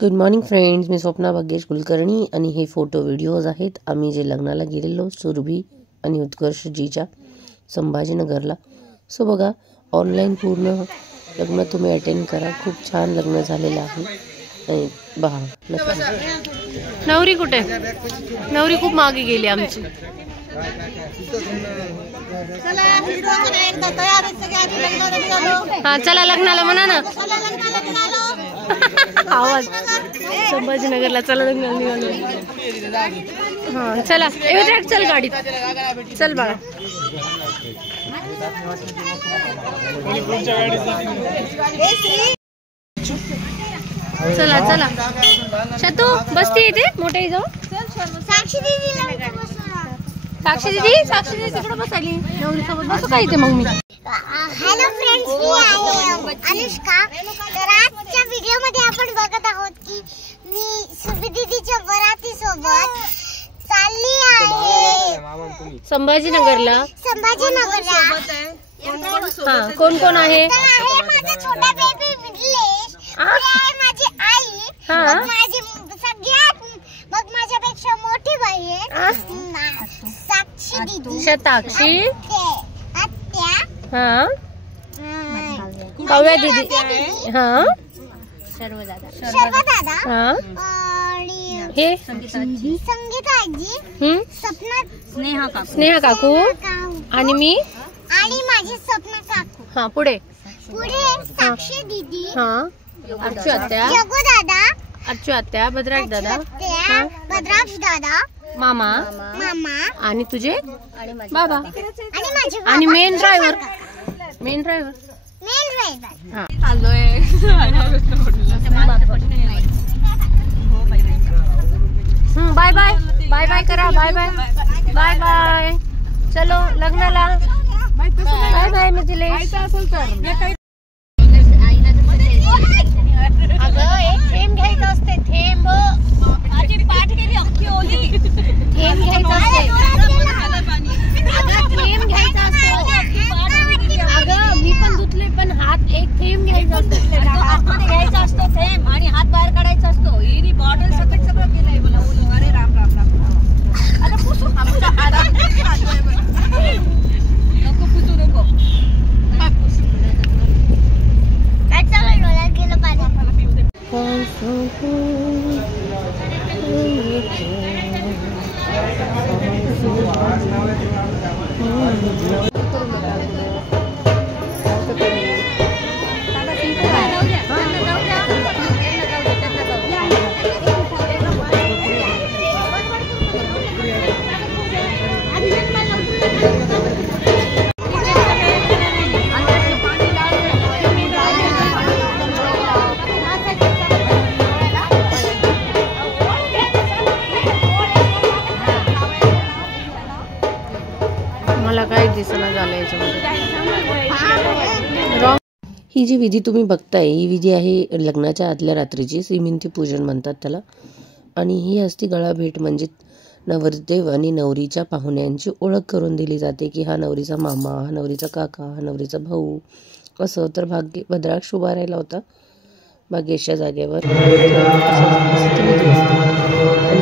Good morning friends, मी स्वप्ना भाग्येश कुलकर्णी आणि हे photo videos आहेत आम्ही जे लग्नाला गेलेलो सुरभी आणि उत्कर्षजीच्या संभाजीनगरला. सो बघा, ऑनलाईन पूर्ण लग्न तुम्ही अटेंड करा. खूप छान लग्न झालेलं आहे. आणि बघा नवरी कुठे? नवरी खूप मागे गेली आमची. हा चला लग्नाला म्हणा ना. आवाज संभाजीनगरला चला लग्नाला निघालो. हा चला चल गाडीत चल बाळा. चला चला शतू बसती इथे मोठ्या इथं. साक्षी दीदी तिकडे बसायली नवरी सोबत बसू का इथे मग मी. हॅलो फ्रेंड्स, मी आहे अनुष्का. तर आजच्या व्हिडिओ मध्ये आपण बघत आहोत की मी सुरभी दीदीच्या बराती सोबत चालली आहे संभाजीनगरला. हा कोण कोण आहे? माझा छोटा बेबी विघ्नेश, माझी आई, माझी सगळ्यात मग माझ्यापेक्षा मोठी बाई आहे साक्षी दीदी, शताक्षी, आत्या, हा काव्या दीदी, हा शर्व दादा, हा आणि हे संगीता आजी, सपना, स्नेहा काकू आणि मी आणि माझी सपना काकू. हा पुढे साक्षी दीदी, हा अर्चू आत्या, जगू दादा, अर्चू आत्या, भद्राक्ष दादा, भद्राक्ष दादा, मामा आणि तुझे बाबा आणि माझे आणि मेन ड्रायव्हर. हा आलोय. बाय बाय बाय बाय करा. Bye bye bye bye. चलो लग्नाला. Bye bye Mithilesh. अगं एक थेंब घ्यायचं असते. थेंब आजी पाठ केली अख्खी ओली. थेंब घ्यायचं असते. अगं थेंब घ्यायचा असतो. अगं मी पण धुतले पण हात एक थेंब घ्यायचा असतो. हातमध्ये घ्यायचा असतो थेंब आणि हात बाहेर काढायचा असतो. ही बॉटल सकट सगळं केलंय मला. अरे राम राम राम. आता पुसू नको पुसू नको. काय चालू डोळ्यात गेलं पाणी. मला काय दिसना झालं याच्यामध्ये. ही जी विधी तुम्ही बघताय ही विधी आहे लग्नाच्या आदल्या रात्रीची. श्रीमंती पूजन म्हणतात त्याला. आणि ही असती गळा भेट, म्हणजे नवरदेव आणि नवरीच्या पाहुण्यांची ओळख करून दिली जाते की हा नवरीचा मामा, हा नवरीचा काका, हा नवरीचा भाऊ असं. तर भद्राक्ष उभा राहिला होता भाग्येशच्या जागेवर. आणि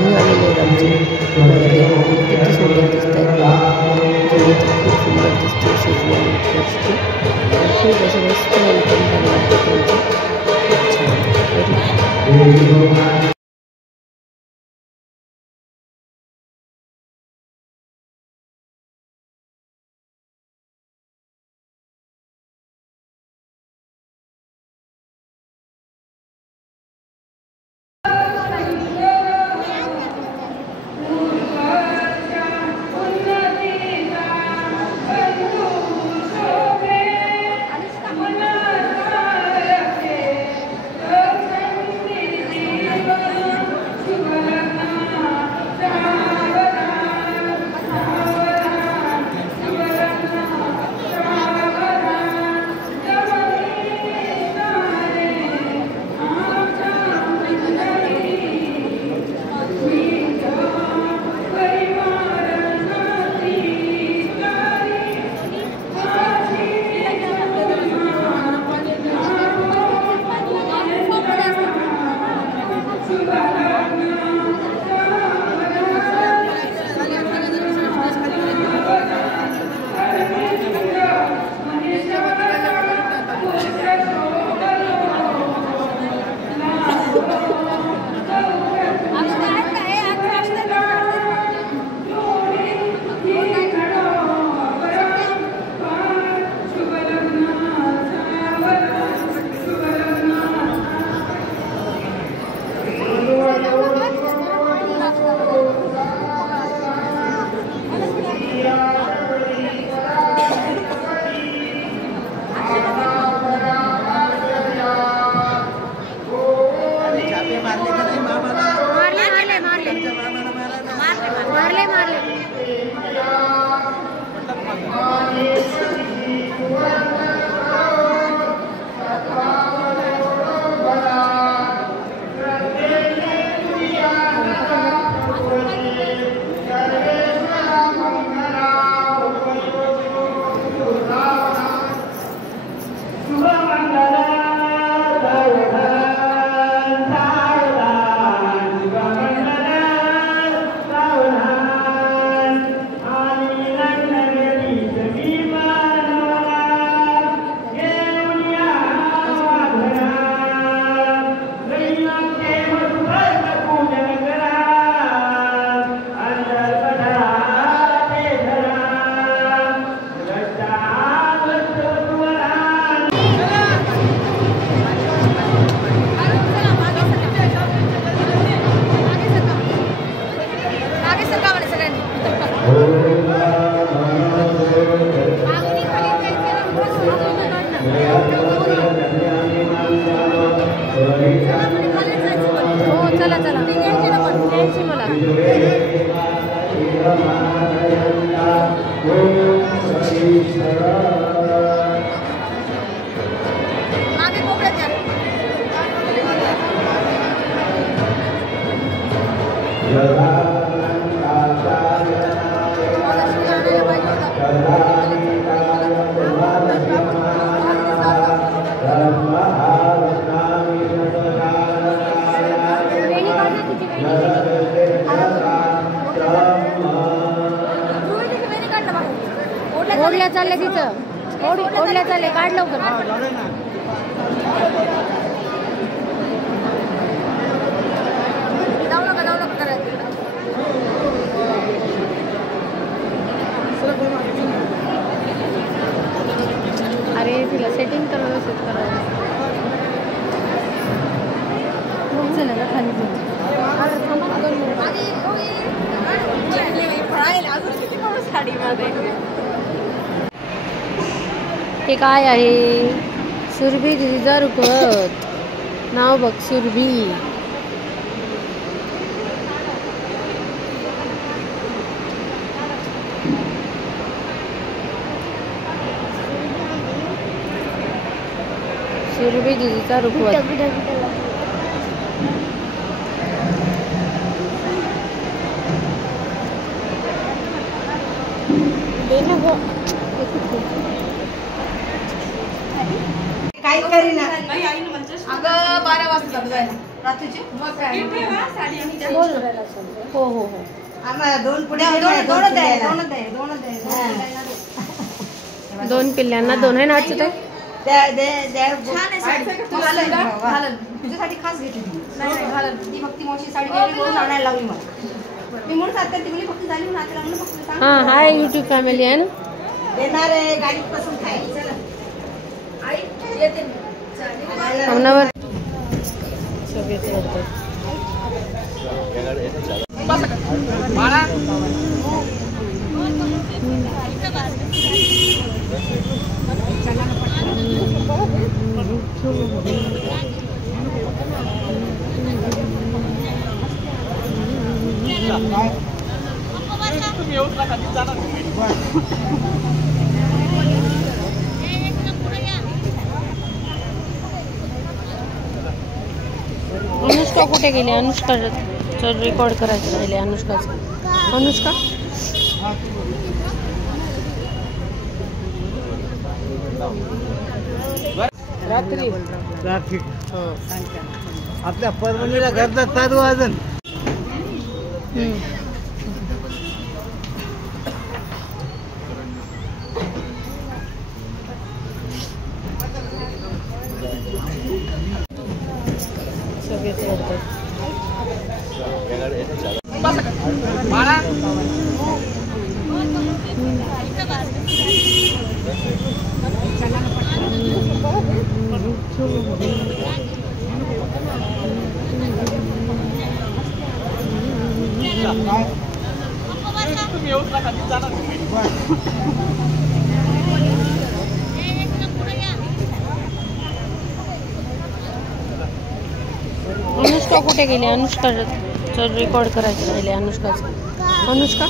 हे आलेले आहेत आमचे नवरदेव. किती सुंदर दिसत आहेत. खूप सुंदर दिसते. शिजलेली खूप असं मस्त वेलकम झालं वाटतं त्यांचं. ओढल्या चालले तिथं ओढल्या चालले काढ लवकर जाऊ नका करायचं अरे तिला सेटिंग तर व्यवस्थित करायचं चला ना खाली हे काय आहे सुरभी दिदीचा रुखवत नाव बघ सुरभी सुरभी दिदीचा रुखवत काय करीना अगं 12 वाजता जायला रात्रीचे मग काय हो हो हो आम्हाला दोन दोन पिल्ल्यांना दोन आहे ना वाटतं तुझ्यासाठी खास घेतली नाही घालत ती भक्ती मोठी साडी घेऊन आणायला लावली मला मी म्हणून आता ती मुली फक्त झाली म्हणून आता म्हणून फक्त हा हाय यूट्यूब फॅमिली आहे ना देणार आहे गाडीत बसून खायची चला आई येते हमनावर अनुष्का कुठे गेली अनुष्का रेकॉर्ड करायचं राहिले अनुष्काचं अनुष्का रात्री आपल्या परभणीला घरचा चालू अजून अनुष्का अनुष्का कुठे गेली? अनुष्का रेकॉर्ड करायचं राहिले. अनुष्काचं. अनुष्का